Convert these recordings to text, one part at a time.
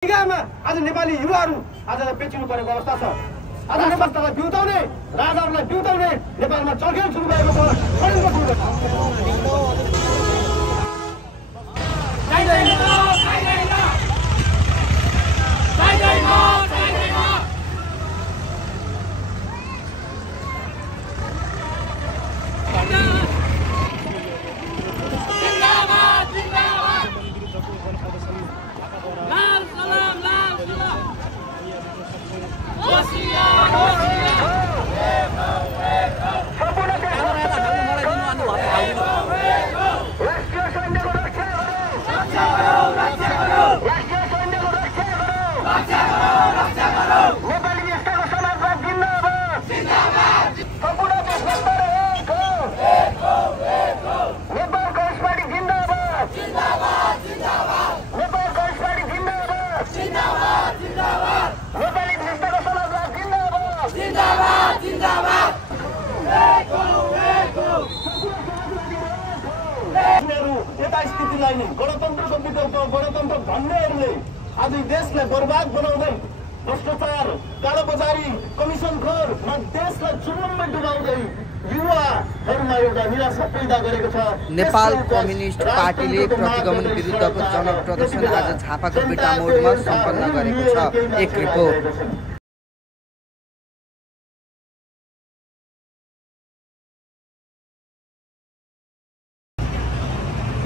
आज नेपाली युवाहरू आज बेचिनु परेको अवस्था छ। आज नेपाललाई बिउताउने राजाहरूलाई बिउताउने नेपालमा चर्केल सुरु भएको गणतन्त्रको विकल्प गणतन्त्र भन्नेहरूले आज देशलाई बर्बाद बनाउँदै भ्रष्टाचार कालोबजारी कमिसनखोर देशलाई चुम्बनमा डुबाउँदै युवाहरूमा एउटा निराशा पैदा गरेको छ। नेपाल कम्युनिस्ट पार्टीले प्रतिगमन विरुद्धको जनक प्रदर्शन आज झापाको बिटा मोडमा सम्पन्न गरेको छ। एक रिपोर्ट।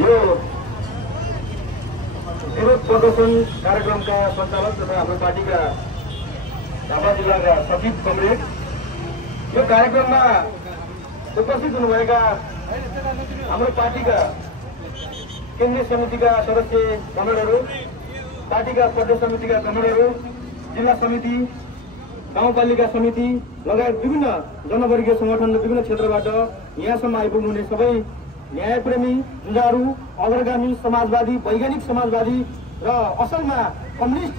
यो विरोध प्रदर्शन कार्यक्रमका सञ्चालक तथा हाम्रो पार्टीका झापा जिल्लाका सचिव कमरेड, यो कार्यक्रममा उपस्थित हुनुभएका हाम्रो पार्टीका केन्द्रीय समितिका सदस्य कमरेडहरू, पार्टीका प्रदेश समितिका कमरेडहरू, जिल्ला समिति, गाउँपालिका समिति लगायत विभिन्न जनवर्गीय संगठन र विभिन्न क्षेत्रबाट यहाँसम्म आइपुग्नुहुने सबै न्यायप्रेमी, जुझारू, अग्रगामी, समाजवादी, वैज्ञानिक समाजवादी र असलमा कम्युनिस्ट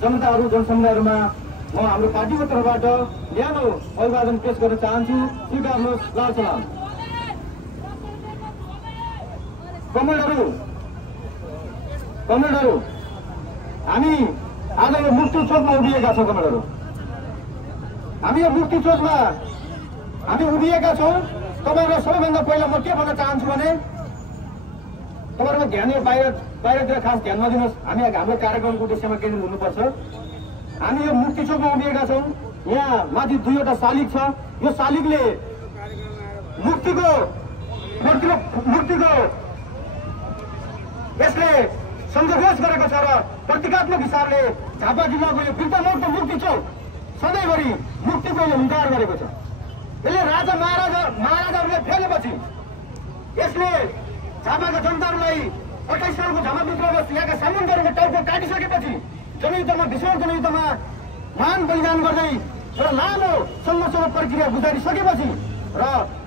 जनताहरू जनसमुदायहरूमा म हाम्रो पार्टीको तर्फबाट न्यानो अभिवादन पेश गर्न चाहन्छु। स्वीकार्नुहोस्। लाल सलाम। कमरेडहरू, हामी आज यो मुक्ति चोकमा उभिएका छौँ। कमरेडहरू, हामी यो मुक्ति चोकमा हामी उभिएका छौँ। तपाईहरुलाई सबैभन्दा पहिला म के भन्न चाहन्छु भने तपाईहरुको ध्यान बाहिरतिर खास ध्यान नदिनुहोस्। हामी हाम्रो कार्यक्रमको उद्देश्यमा केन्द्रित हुनुपर्छ। हामी यो मुक्ति चोकमा उभिएका छौँ। यहाँ माथि दुईवटा शालिग छ। यो शालिगले मुक्तिको यसले सङ्घोष गरेको छ र प्रतीकात्मक हिसाबले झापा जिल्लाको यो बिटा मोडको मुक्ति चोक सधैँभरि मुक्तिको हुङ्कार गरेको छ। यसले राजा महाराजाहरूले फेलेपछि यसले झापाका जनताहरूलाई 28 सालको झापाभित्र यहाँका सामुन्डहरूको टाउको काटिसकेपछि जनयुद्धमा भीषण जनयुद्धमा महान बलिदान गर्दै एउटा लामो संघर्षको प्रक्रिया गुजारिसकेपछि र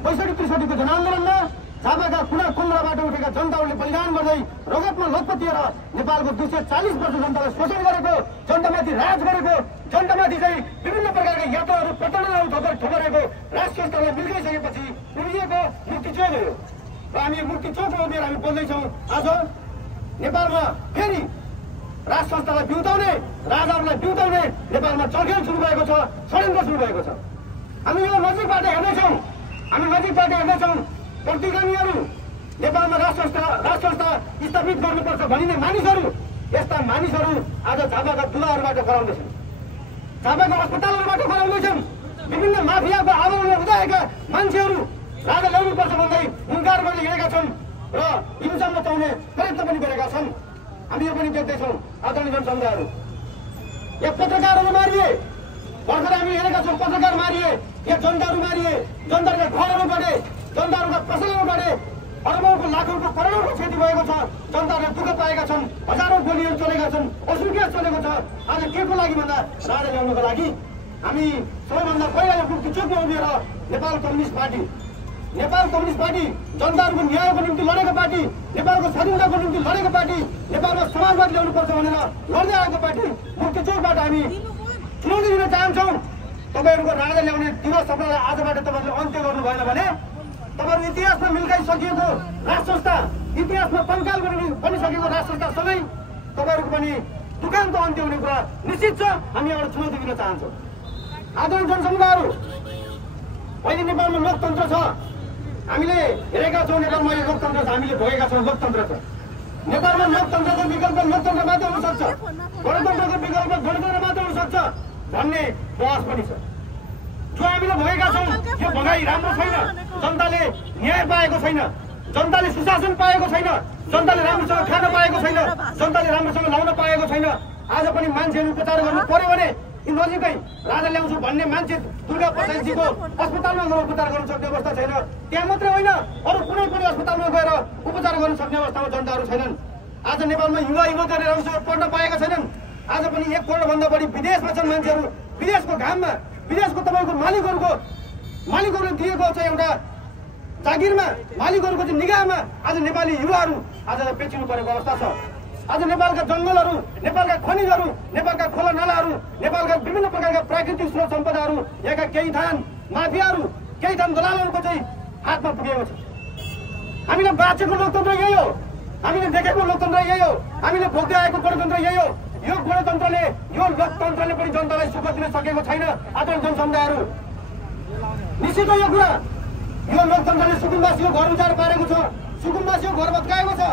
65-63 जनआन्दोलनमा झापाका कुना कुन्द्राबाट उठेका जनताहरूले बलिदान गर्दै रगतमा लतपतिएर नेपालको 240 वर्ष जनतालाई शोषण गरेको, जनतामाथि राज गरेको, जनतामाथि चाहिँ विभिन्न प्रकारका यात्राहरू प्रताडनाहरू ठोकरेको राज संस्थालाई मिल्काइसकेपछि उभिएको मुक्ति चोक हो। र हामी मुक्ति चोकमा उभिएर हामी बोल्दैछौँ। आज नेपालमा फेरि राज संस्थालाई बिउताउने राजाहरूलाई बिउताउने नेपालमा चर्केल सुरु भएको छ, षड्यन्त्र सुरु भएको छ। हामी यो नजिकबाट हेर्दैछौँ। प्रतिगामीहरू नेपालमा राज संस्था स्थापित गर्नुपर्छ भनिने मानिसहरू, यस्ता मानिसहरू आज झापाका दुलाहरूबाट गराउँदैछन्, झापाका अस्पतालहरूबाट गराउँदैछन्। विभिन्न माफियाको आवरणमा उदाएका मान्छेहरू राजा ल्याउनुपर्छ भन्दै हुङ्कार गर्दै हिँडेका छन् र हिंसा मचाउने प्रयत्न पनि गरेका छन्। हामी यो पनि देख्दैछौँ। आदरणीय जनसमुदायहरू, यहाँ पत्रकारहरू मारिए, भर्खर हामी हेरेका छौँ। पत्रकार मारिए, यहाँ जनताहरू मारिए, जनताहरूका घरहरू बढे, जनताहरूका पसलहरू बढे, अरबौँको लाखौँको करोडौँको क्षति भएको छ। जनताहरूले दुःख पाएका छन्, हजारौँ गोलीहरू चलेका छन्, असुरक्षा चलेको छ। आज के को लागि भन्दा राजा ल्याउनको लागि हामी सबैभन्दा पहिला यो मुक्ति चोकमा उभिएर नेपाल कम्युनिस्ट पार्टी जनताहरूको न्यायको निम्ति लडेको पार्टी, नेपालको स्वाधीनताको निम्ति लडेको पार्टी, नेपालमा समाजवाद ल्याउनुपर्छ भनेर लड्दै आएको पार्टी मुक्ति चोकबाट हामी चुनौती दिन चाहन्छौँ। तपाईहरुको राजा ल्याउने दिवस सपनालाई आजबाट तपाईहरुले अन्त्य गर्नु भएन भने तपाईहरु इतिहासमा मिल्काइसकिएको राज संस्था, इतिहासमा कंकाल बनिसकेको राज संस्था सँगै तपाईहरुको पनि दुकानको अन्त्य हुने कुरा निश्चित छ। हामी एउटा चुनौती दिन चाहन्छौँ। आदरणीय जनसमुदायहरू, अहिले नेपालमा लोकतन्त्र छ। हामीले हेरेका छौँ नेपालमा यो लोकतन्त्र छ, हामीले भोगेका छौँ लोकतन्त्र छ। नेपालमा लोकतन्त्रको विकल्प लोकतन्त्र मात्रै हुन सक्छ, गणतन्त्रको विकल्प गणतन्त्र मात्रै हुन सक्छ भन्ने बहस पनि छ। जो हामीले भोगेका छौँ यो भोगाइ राम्रो छैन। जनताले न्याय पाएको छैन, जनताले सुशासन पाएको छैन, जनताले राम्रोसँग खान पाएको छैन, जनताले राम्रोसँग लाउन पाएको छैन। आज पनि मान्छेहरू उपचार गर्नु पर्यो भने नजिकै राजा ल्याउँछु भन्ने मान्छे दुर्गा प्रसादजीको अस्पतालमा गएर उपचार गर्न सक्ने अवस्था छैन। त्यहाँ मात्रै होइन, अरू कुनै पनि अस्पतालमा गएर उपचार गर्न सक्ने अवस्थामा जनताहरू छैनन्। आज नेपालमा युवा युवतीहरूले राम्रोसँग पढ्न पाएका छैनन्। आज पनि 1 करोडभन्दा बढी विदेशमा छन् मान्छेहरू। विदेशको घाममा, विदेशको तपाईँको मालिकहरूले दिएको चाहिँ एउटा जागिरमा, मालिकहरूको चाहिँ निगाहमा आज नेपाली युवाहरू आज बेचिनु परेको अवस्था छ। आज नेपालका जङ्गलहरू, नेपालका खनिजहरू, नेपालका खोला नालाहरू, नेपालका विभिन्न प्रकारका प्राकृतिक स्रोत सम्पदाहरू यहाँका केही थान माफियाहरू, केही थान दलालहरूको चाहिँ हातमा पुगेको छ। हामीले बाँचेको लोकतन्त्र यही हो, हामीले देखेको लोकतन्त्र यही हो, हामीले भोग्दै आएको गणतन्त्र यही हो। यो गणतन्त्रले, यो लोकतन्त्रले पनि जनतालाई सुख दिन सकेको छैन। आदरणीय जनसमुदायहरू, निश्चित हो यो कुरा। यो लोकतन्त्रले सुकुम्बासीको घर उजाड पारेको छ, सुकुम्बासीको घर भत्काएको छ।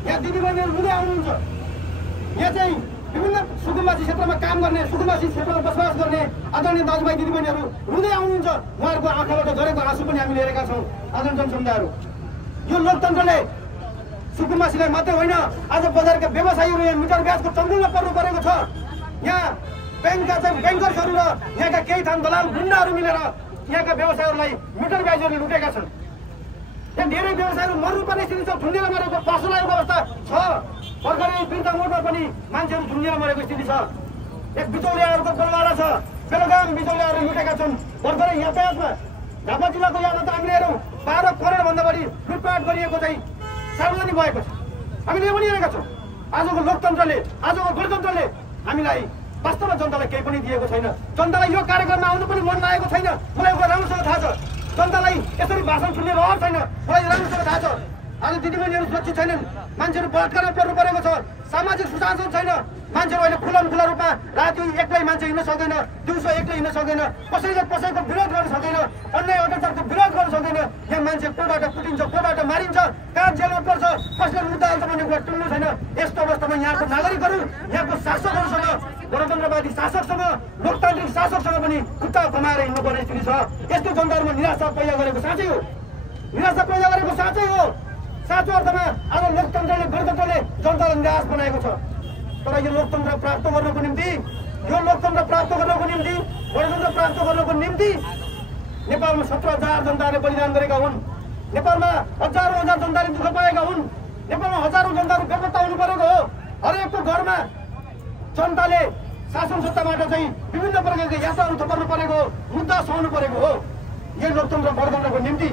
यहाँ दिदीबहिनीहरू रुँदै आउनुहुन्छ। यहाँ चाहिँ विभिन्न सुकुम्बासी क्षेत्रमा काम गर्ने, सुकुम्बासी क्षेत्रमा बसोबास गर्ने आदरणीय दाजुभाइ दिदीबहिनीहरू रुँदै आउनुहुन्छ। उहाँहरूको आँखाबाट झरेको आँसु पनि हामीले हेरेका छौँ। आदरणीय जनसमुदायहरू, यो लोकतन्त्रले सुकुम्बासीलाई मात्रै होइन, आज बजारका व्यवसायीहरू यहाँ मिटर ब्याजको चङ्गुलमा पर्नु परेको छ। यहाँ ब्याङ्कका चाहिँ ब्याङ्कर्सहरू र यहाँका केही थान दलाल गुन्डाहरू मिलेर यहाँका व्यवसायीहरूलाई मिटर ब्याजहरूले लुटेका छन्। यहाँ धेरै व्यवसायहरू मर्नुपर्ने स्थिति छ, झुन्डेर मरेको पशु लागेको अवस्था छ। भर्खरै बिर्ता मोडमा पनि मान्छेहरू झुन्डेर मरेको स्थिति छ। एक बिचौलियाहरूको बलवाडा छ, बेलगाम बिचौलियाहरू लुटेका छन्। भर्खरै यातायातमा झापा जिल्लाको यातायात हामीले हेरौँ 12 करोडभन्दा बढी लुटपाट गरिएको चाहिँ सार्वजनिक भएको छ। हामीले यो पनि हेरेका छौँ। आजको लोकतन्त्रले, आजको गणतन्त्रले हामीलाई वास्तवमा जनतालाई केही पनि दिएको छैन। जनतालाई यो कार्यक्रममा आउनु पनि मन लागेको छैन। मलाई एउटा राम्रोसँग थाहा छ, जनतालाई यसरी भाषण सुन्ने रहर छैन। मलाई राम्रोसँग थाहा छ। आज दिदीबहिनीहरू सुरक्षित छैनन्, मान्छेहरू बलात्कारमा पर्नु परेको छ, सामाजिक सुशासन छैन। मान्छेहरू अहिले खुला रूपमा राति एक्लै मान्छे हिँड्न सक्दैन, दिउँसो एक्लै हिँड्न सक्दैन, कसैले कसैको विरोध गर्न सक्दैन, अन्याय अत्याचारको विरोध गर्न सक्दैन। यहाँ मान्छे कोबाट कुटिन्छ, कोबाट मारिन्छ, कहाँ जेलमा पर्छ, कसले मुद्दा हाल्छ भन्ने कुरा टुङ्गो छैन। यस्तो अवस्थामा यहाँको नागरिकहरू, यहाँको शासकहरूसँग, गणतन्त्रवादी शासकसँग, लोकतान्त्रिक शासकसँग पनि खुट्टा कमाएर हिँड्नुपर्ने स्थिति छ। यस्तो जनताहरूमा निराशा पैदा गरेको साँच्चै हो, निराशा पैदा गरेको साँच्चै हो। साँचो अर्थमा आज लोकतन्त्रले, गणतन्त्रले जनतालाई निराश बनाएको छ। तर यो लोकतन्त्र प्राप्त गर्नको निम्ति, यो लोकतन्त्र प्राप्त गर्नको निम्ति, गणतन्त्र प्राप्त गर्नको निम्ति नेपालमा 17,000 जनताले बलिदान गरेका हुन्। नेपालमा हजारौँ जनताले दुःख पाएका हुन्। नेपालमा हजारौँ जनताहरू बेपत्ता हुनु परेको हो। हरेकको घरमा जनताले शासन सत्ताबाट चाहिँ विभिन्न प्रकारका यात्राहरू थपर्नु परेको हो, मुद्दा सहनु परेको हो। यही लोकतन्त्र गणतन्त्रको निम्ति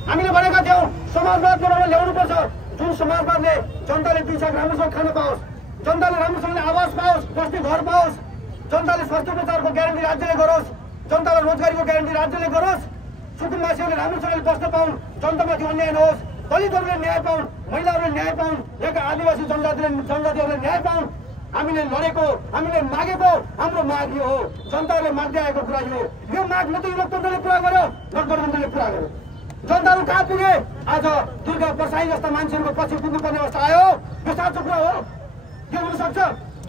हामीले भनेका थियौँ समाजवाद बनाउन ल्याउनुपर्छ। जुन समाजवादले जनताले 2 साल राम्रोसँग खान पाओस्, जनताले राम्रोसँगले आवास पाओस्, बस्ने घर पाओस्, जनताले स्वास्थ्य उपचारको ग्यारेन्टी राज्यले गरोस्, जनतालाई रोजगारीको ग्यारेन्टी राज्यले गरोस्, सुकुम्बासीहरूले राम्रोसँगले बस्न पाउन्, जनतामाथि अन्याय नहोस्, दलितहरूले न्याय पाउन्, महिलाहरूले न्याय पाउन्, यहाँका आदिवासी जनजातिहरूले न्याय पाउन्। हामीले लडेको, हामीले मागेको हाम्रो माग यो हो। जनताले माग्दै आएको कुरा यो हो। यो माग न त यो लोकतन्त्रले पुरा गर्यो, न गणतन्त्रले पुरा गर्यो। जनताहरू कहाँ पुगे? आज दुर्गा प्रसाई जस्ता मान्छेहरूको पछि पुग्नुपर्ने अवस्था आयो। यो साँचो कुरा हो। के हुन सक्छ?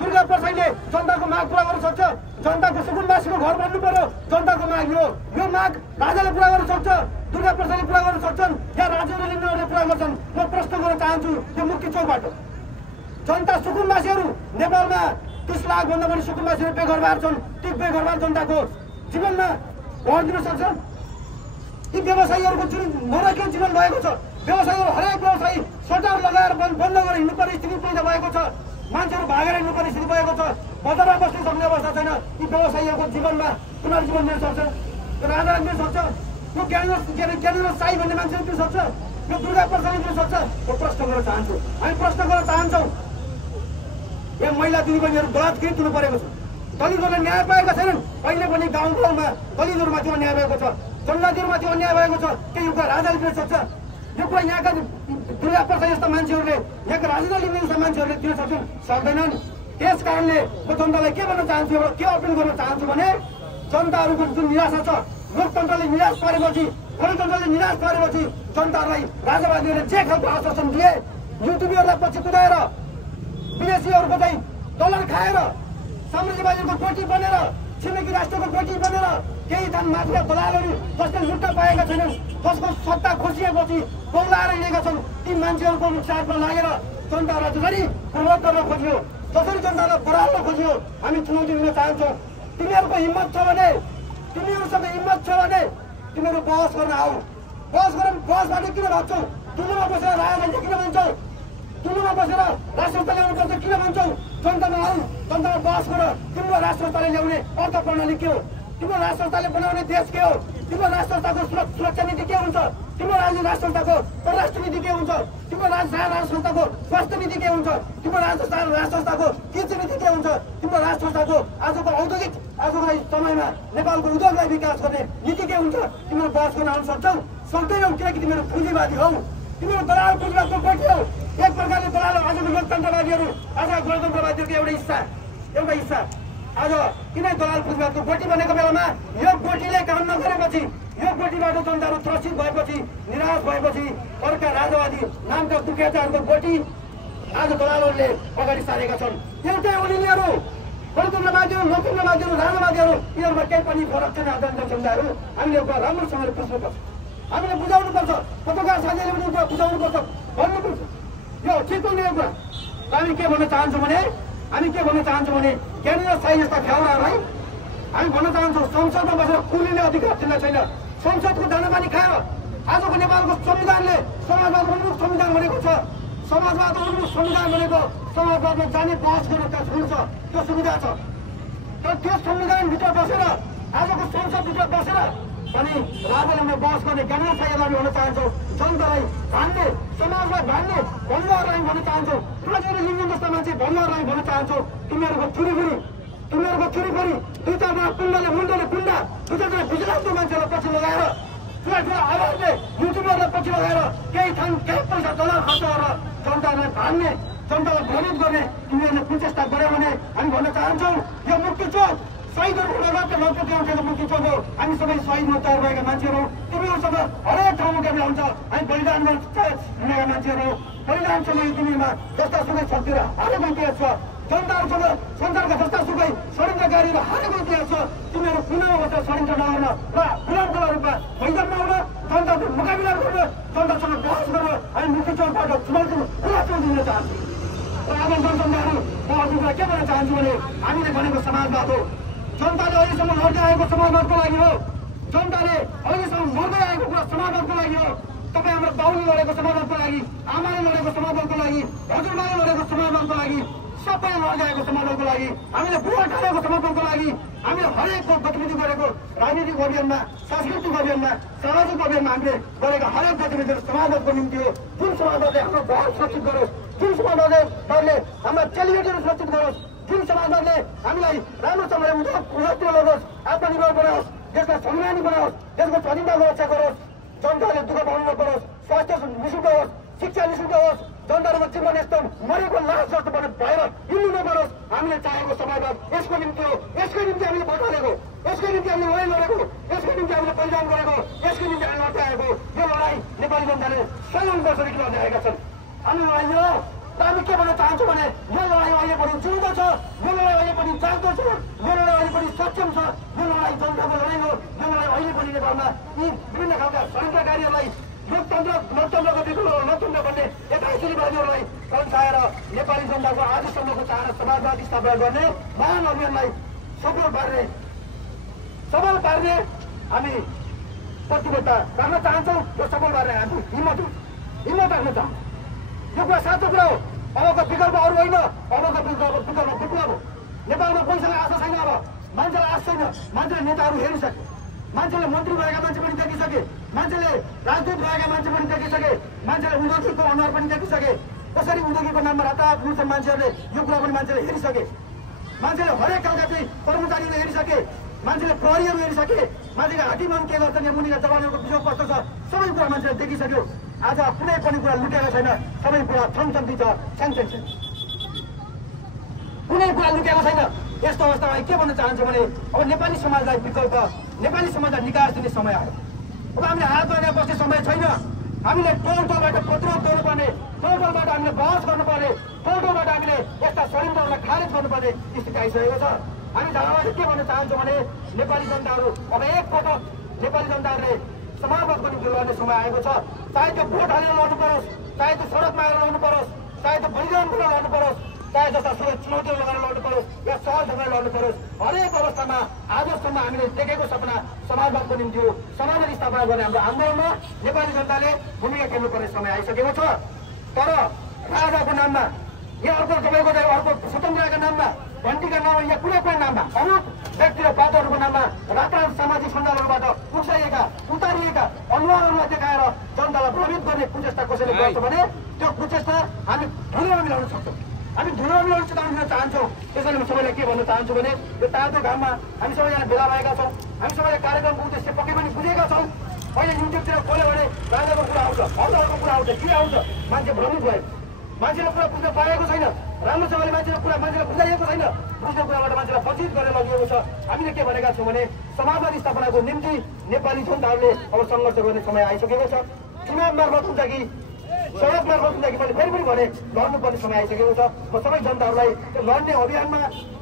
दुर्गा प्रसाईले जनताको माग पुरा गर्न सक्छ? जनताको सुकुम्बासीको घर बन्नु पर्यो, जनताको माग यो माग राजाले पुरा गर्न सक्छ, दुर्गा प्रसाईले पुरा गर्न सक्छन्, या राजेन्द्र लिङ्गहरूले पुरा गर्छन्? म प्रश्न गर्न चाहन्छु यो मुक्ति चौकबाट। जनता सुकुम्बासीहरू नेपालमा 30 लाखभन्दा बढी सुकुम्बासीहरू बेघरबार छन्। ती बेघरबार जनताको जीवनमा भर दिन सक्छ? यी व्यवसायीहरूको जुन नरकीय जीवन भएको छ, व्यवसायीहरू हरेक व्यवसायी सटार लगाएर बन्द गरेर हिँड्नुपर्ने स्थिति पैदा भएको छ। मान्छेहरू भागेर हिँड्नुपर्ने स्थिति भएको छ। बजारमा बस्न सक्ने अवस्था छैन। यी व्यवसायीहरूको जीवनमा पुनर्जीवन दिन सक्छ, राजा दिन सक्छ, यो ज्ञानेन्द्र साई भन्ने मान्छेले दिन सक्छ, यो दुर्गा प्रसादले दिन सक्छ? म प्रश्न गर्न चाहन्छु। हामी प्रश्न गर्न चाहन्छौँ। यहाँ महिला दिदीबहिनीहरू बलात्कृत हुनु परेको छ। दलितहरूले न्याय पाएका छैनन्। अहिले पनि गाउँ गाउँमा दलितहरूमाथि अन्याय भएको छ, जनजातिहरूमाथि अन्याय भएको छ। के यो कुरा राजाले दिन सक्छ? यो कुरा यहाँका दुर्गा प्रसाद जस्ता मान्छेहरूले, यहाँका राजेन्द्र लिङ्गे जस्ता मान्छेहरूले दिन सक्छन्? सक्दैनन्। त्यस कारणले म जनतालाई के भन्न चाहन्छु, एउटा के अपिल गर्न चाहन्छु भने जनताहरूको जुन निराशा छ, लोकतन्त्रले निराश पारेपछि, गणतन्त्रले निराश पारेपछि जनताहरूलाई राजावादीहरूले जे खालको आश्वासन दिए, युट्युबरलाई पछि कुदाएर विदेशीहरूको चाहिँ डलर खाएर साम्राज्यवादीको गोटी बनेर छिमेकी राष्ट्रको गोटी बनेर केही थान माफिया दलालहरू जसले लुट्न पाएका छैनन्, जसको सत्ता खोसिएपछि बौलाएर हिँडेका छन्, ती मान्छेहरूको साथमा लागेर जनतालाई जसरी प्रमोट गर्न खोजियो, जसरी जनतालाई बढाल्न खोजियो, हामी चुनौती दिन चाहन्छौँ। तिमीहरूको हिम्मत छ भने, तिमीहरूसँग हिम्मत छ भने तिमीहरू बहस गर्न आऊ। बहस गर, बहसबाट किन भाग्छौ? टुलोमा बसेर राजा मान्छे किन भन्छौ? टुलोमा बसेर राष्ट्रता ल्याउनुपर्छ किन भन्छौ? जनतामा आऊ, जनतामा बहस गर। तिम्रो राष्ट्रताले ल्याउने अर्थ प्रणाली के हो? तिम्रो राष्ट्रताले बनाउने देश के हो? तिम्रो राष्ट्रताको सुरक्षा नीति के हुन्छ? तिम्रो राष्ट्रताको परराष्ट्र नीति के हुन्छ? तिम्रो राष्ट्रताको स्वास्थ्य नीति के हुन्छ? तिम्रो राष्ट्रताको कृषि नीति के हुन्छ? तिम्रो राष्ट्रताको आजको औद्योगिक आजको समयमा नेपालको उद्योगलाई विकास गर्ने नीति के हुन्छ? तिमीहरू बहस गर्न आउन सक्छौ? सक्दैनौ, किनकि तिमीहरू पुँजीवादी हौ, तिमीहरू दलाल पुँजीवादको गोठी हौ। एक प्रकारले दलाल आजको लोकतन्त्रवादीहरू, आजको गणतन्त्रवादीहरूको एउटा हिस्सा आज किन दलाल पुँजीवादको गोठी बनेको बेलामा यो गोठीले काम नगरेपछि, यो गोठीबाट जनताहरू त्रसित भएपछि, निराश भएपछि अर्का राजावादी नामका दुखेचाहरूको गोठी आज दलालहरूले अगाडि सारेका छन्। एउटै उनीहरू गणतन्त्रवादीहरू, लोकतन्त्रवादीहरू, राजावादीहरू, यिनीहरूमा केही पनि फरक छैन। जनसमुदायहरू हामीले एउटा राम्रोसँगले बुझ्नुपर्छ, हामीले बुझाउनुपर्छ, पत्रकार साथीहरूले पनि कुरा बुझाउनुपर्छ, भन्नुपर्छ। यो ठिक हुने कुरा। हामी के भन्न चाहन्छौँ भने ज्ञानेन्द्र साई जस्ता खेवाडाहरूलाई हामी भन्न चाहन्छौँ, संसदमा बसेर कुलिने अधिकार तिमीलाई छैन। संसदको दानापानी खाएर आजको नेपालको संविधानले समाजवाद उन्मुख संविधान बनेको छ। समाजवाद उन्मुख संविधान बनेको, समाजवादमा जाने बहस गर्न त्यहाँ छ, त्यो सुविधा छ। तर त्यो संविधानभित्र बसेर, आजको संसदभित्र बसेर अनि राजाले बहस गर्ने ज्ञानेन्द्र साईलाई हामी भन्न चाहन्छौँ, जनतालाई भान्ने, समाजलाई भान्ने भङ्गहरूलाई भन्न चाहन्छौँ, राजेन्द्र लिङ्गन जस्ता मान्छे भङ्गहरूलाई भन्न चाहन्छौँ, तिमीहरूको छुरीफुरी, दुई चारजना पुण्डले मुण्डले पुण्डा, दुई चारजना गुजरातको मान्छेलाई पछि लगाएर, ठुला आवाजले युट्युबरलाई पछि लगाएर केही पैसा दलाल खर्च गरेर जनतालाई भान्ने, जनतालाई भ्रमित गर्ने तिमीहरूले कुन चेष्टा गर्यो भने हामी भन्न चाहन्छौँ, यो मुक्ति चोक शहीदहरू हुँदा लोकप्रति आउँछको मुक्ति चोक हो। हामी सबै शहीदमा तयार भएका मान्छेहरू, तिमीहरूसँग हरेक ठाउँमा गर्ने हुन्छ। हामी बलिदानमा हुनेका मान्छेहरू, बलिदानसँग यो दुनियाँमा जस्ता सुकै शक्ति र हारेको इतिहास छ। जनताहरूसँग संसारका जस्ता सुकै षड्यन्त्रकारी र हारेको इतिहास छ। तिमीहरू पुनः बसेर षड्यन्त्र नगर्न र गुलामको रूपमा मैदानमा आउन, जनताको मुकाबिला गर्न, जनतासँग बहस गर्न हामी मुक्ति चौकबाट चुनौती खुला चुनौती दिन चाहन्छौँ। र आज जनसमुदायहरू म अर्को कुरा के भन्न चाहन्छु भने हामीले भनेको समाजवाद हो। जनताले अहिलेसम्म लड्दै आएको समाजवादको लागि हो। जनताले अहिलेसम्म मर्दै आएको कुरा समाजवादको लागि हो। तपाईँ हाम्रो बाउले लडेको समाजवादको लागि, आमाले लडेको समाजवादको लागि, हजुरबाले लडेको समाजवादको लागि, सबै लड्दै आएको समाजवादको लागि, हामीले बुवा ठालेको समाजवादको लागि, हामीले हरेक गतिविधि गरेको राजनीतिक अभियानमा, सांस्कृतिक अभियानमा, सामाजिक अभियानमा हामीले गरेका हरेक गतिविधिहरू समाजवादको निम्ति हो। जुन समाजवादले हाम्रो घर सुरक्षित गरोस्, जुन समाजवादले हाम्रा चेलीबेटीहरू सुरक्षित गरोस्, जुन समाजवादले हामीलाई राम्रोसँगले उन्नति लगोस्, आत्मनिर्भर बनाओस्, देशलाई स्वाभिमानी बनाओस्, देशको स्वाधीनताको रक्षा गरोस्, जनताले दुःख पाउनु नपरोस्, स्वास्थ्य निःशुल्क होस्, शिक्षा निःशुल्क होस्, जनताहरूको जीवनस्थल मरेको लास जस्तो भएर हिँड्नु नपरोस्। हामीले चाहेको समाजवाद यसको निम्ति हो। यसको निम्ति हामीले भोट हालेको, यसको निम्ति हामीले लडाइँ लडेको, यसको निम्ति हामीले बलिदान गरेको, यसको निम्ति हामीले लड्दै आएको। यो लडाइँ नेपाली जनताले 100 वर्षदेखि लड्दै आएका छन्। हामी लडाइँ हो। हामी के भन्न चाहन्छौँ भने यो लडाइँ अहिले पनि जिउँदो छ, यो लडाइँ अहिले पनि जाग्दो छ, यो लडाइँ अहिले पनि सक्षम छ। यो लडाइँ जनताको लडाइँ हो। यो लडाइँ अहिले पनि नेपालमा यी विभिन्न खालका षड्यन्त्रकारीहरूलाई, लोकतन्त्रको विकल्प लोकतन्त्र भन्ने यथाशीलवादीहरूलाई तन्साएर नेपाली जनताको आजसम्मको चाहना समाजवाद स्थापना गर्ने महान अभियानलाई सफल पार्ने हामी प्रतिबद्धता राख्न चाहन्छौँ। र सफल पार्ने हामी हिम्मत राख्न चाहन्छौँ। यो कुरा साँचो कुरा हो। अबको विकल्प अरू होइन, अबको विकल्प विप्लव हो। नेपालमा पैसालाई आशा छैन। अब मान्छेलाई आश छैन। मान्छेले नेताहरू हेरिसके, मान्छेले मन्त्री भएका मान्छे पनि देखिसके, मान्छेले राजदूत भएका मान्छे पनि देखिसके, मान्छेले उद्योगीको अनुहार पनि देखिसके। कसरी उद्योगीको नाममा रातारात लुट्छन् मान्छेहरूले, यो कुरा पनि मान्छेले हेरिसके। मान्छेले हरेक खालका चाहिँ कर्मचारीहरू हेरिसके, मान्छेले प्रहरीहरू हेरिसके, मान्छेले हाटीमा के गर्छन्, यहाँ मुनिका जवानहरूको बिजोग कस्तो छ, सबै कुरा मान्छेले देखिसक्यो। आज कुनै पनि कुरा लुटेको छैन, सबै कुरा छमछम्ती छ, स्याङस्याङ छ। कुनै कुरा लुकेको छैन। यस्तो अवस्थामा के भन्न चाहन्छु भने अब नेपाली समाजलाई विकल्प, नेपाली समाजलाई निकास दिने समय आयो। अब हामीले हात बाँधेर बस्ने समय छैन। हामीले टोलबाट प्रतिरोध गर्नुपर्ने, टोलबाट हामीले बहस गर्नुपर्ने, टोलबाट हामीले यस्ता षड्यन्त्रहरूलाई खारेज गर्नुपर्ने स्थिति आइसकेको छ। हामी झापाबाट के भन्न चाहन्छौँ भने नेपाली जनताहरू अब एकपटक नेपाली जनताहरूले समाजवादको निम्ति लड्ने समय आएको छ। चाहे त्यो भोट हालेर लड्नु परोस्, चाहे त्यो सडकमा आएर लड्नु परोस्, चाहे त्यो बलिदान गरेर लड्नु परोस्, चाहे जस्ता चुनौतीहरू लगाएर लड्नु परोस् या सहज ढङ्गले लड्नु परोस्, हरेक अवस्थामा आजसम्म हामीले देखेको सपना समाजवादको निम्ति हो। समाजवाद स्थापना गर्ने हाम्रो आन्दोलनमा नेपाली जनताले भूमिका खेल्नुपर्ने समय आइसकेको छ। तर राजाको नाममा या अर्को तपाईँको अर्को स्वतन्त्रताका नाममा, घन्टीका नाममा या कुनै पनि नाममा, अरू व्यक्ति र पात्रहरूको नाममा रातारात सामाजिक सञ्जालहरूबाट उठाइएका उतारिएका अनुहारहरूलाई देखाएर जनतालाई भ्रमित गर्ने कुचेष्टा कसैले गर्छ भने त्यो कुचेष्टा हामी धुलोमा मिलाउन सक्छौँ। हामी धुलोमा मिलाउन चेतावनी दिन चाहन्छौँ। त्यसैले म सबैलाई के भन्न चाहन्छु भने यो तातो घाममा हामी सबैजना भेला भएका छौँ। हामी सबैले कार्यक्रमको उद्देश्य पक्कै पनि बुझेका छौँ। अहिले युट्युबतिर खोल्यो भने राजाको कुरा आउँछ, अर्को कुरा आउँछ, के आउँछ, मान्छे भ्रमित भयो। मान्छेले कुरा बुझ्न पाएको छैन, राम्रोसँगले मान्छेले बुझाइएको छैन, बुझ्ने कुराबाट मान्छेलाई वञ्चित गरेर लगिएको छ। हामीले के भनेका छौँ भने समाजवादी स्थापनाको निम्ति नेपाली जनताहरूले अब सङ्घर्ष गर्ने समय आइसकेको छ। चुनाव मार्फत हुन्छ कि सडक मार्फत हुन्छ कि मैले फेरि पनि भने लड्नुपर्ने समय आइसकेको छ। म सबै जनताहरूलाई त्यो लड्ने अभियानमा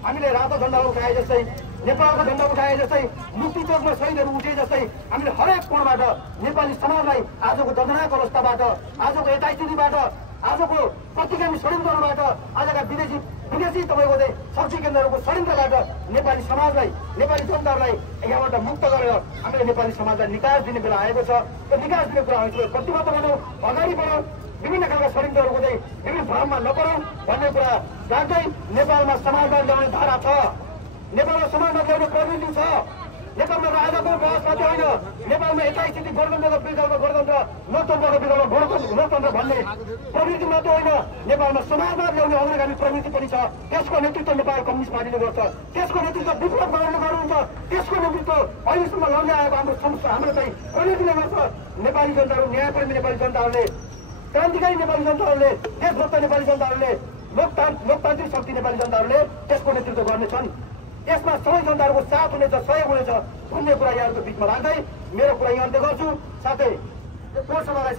हामीले रातो झन्डा उठाए जस्तै, नेपालको झन्डा उठाए जस्तै, मुक्ति चोकमा शहीदहरू उठे जस्तै हामीले हरेक कोणबाट नेपाली समाजलाई आजको दर्दनाक अवस्थाबाट, आजको यथास्थितिबाट, आजको प्रतिगामी षड्यन्त्रबाट, आजका विदेशी तपाईँको शक्ति केन्द्रहरूको षड्यन्त्रबाट नेपाली समाजलाई, नेपाली जनताहरूलाई यहाँबाट मुक्त गरेर हामीले नेपाली समाजलाई निकास दिने बेला आएको छ। त्यो निकास दिने कुरा आउँछ, प्रतिबद्ध बनाऊ, अगाडि बढाउँ, विभिन्न खालका षड्यन्त्रहरूको विभिन्न भ्रममा नपरौँ भन्ने कुरा राख्दै नेपालमा समाजवाद ल्याउने धारा छ, नेपालमा समाजवाद ल्याउने प्रवृत्ति छ। नेपालमा राजाको बहस मात्रै होइन, नेपालमा यथास्थिति गणतन्त्रको विकल्प गणतन्त्र, लोकतन्त्रको विकल्प लोकतन्त्र भन्ने प्रवृत्ति मात्रै होइन, नेपालमा समाजवाद ल्याउने अग्रगामी प्रवृत्ति पनि छ। त्यसको नेतृत्व नेपाल कम्युनिस्ट पार्टीले गर्छ। त्यसको नेतृत्व विप्लव गर्नुहुन्छ। त्यसको नेतृत्व अहिलेसम्म लड्दै आएको हाम्रो चाहिँ प्रवृत्तिले गर्छ। नेपाली जनताहरू, न्यायप्रेमी नेपाली जनताहरूले, क्रान्तिकारी नेपाली जनताहरूले, देशभक्त नेपाली जनताहरूले, लोकतान्त्रिक शक्ति नेपाली जनताहरूले त्यसको नेतृत्व गर्नेछन्। यसमा सबै जनताहरूको साथ हुनेछ, सहयोग हुनेछ भन्ने कुरा यहाँहरूको बिचमा राख्दै मेरो कुरा यहाँ अन्त्य गर्छु। साथै कोरसभालाई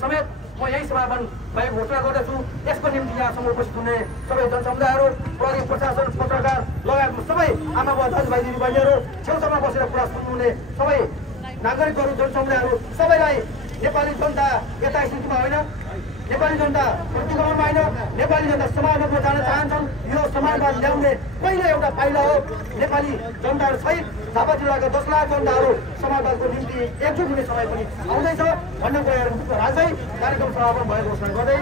समेत म यही समापन भएको घोषणा गर्दछु। यसको निम्ति यहाँसम्म उपस्थित हुने सबै जनसमुदायहरू, प्रहरी, प्रशासन, पत्रकार लगायत सबै आमा बुवा, दाजुभाइ, दिदीबहिनीहरू, छेउछाउमा बसेर कुरा सुन्नुहुने सबै नागरिकहरू, जनसमुदायहरू सबैलाई नेपाली जनता यथास्थितिमा होइन, नेपाली जनता प्रतिगमनमा होइन, नेपाली जनता समाजवादमा जान चाहन्छन्। यो समाजवाद ल्याउने पहिलो एउटा पाइला हो। नेपाली जनताहरू सहित झापा जिल्लाका 10 लाख जनताहरू समाजवादको निम्ति एकजुट हुने समय पनि आउँदैछ भन्ने कुराहरू राख्दै कार्यक्रम समापन भएको घोषणा गर्दै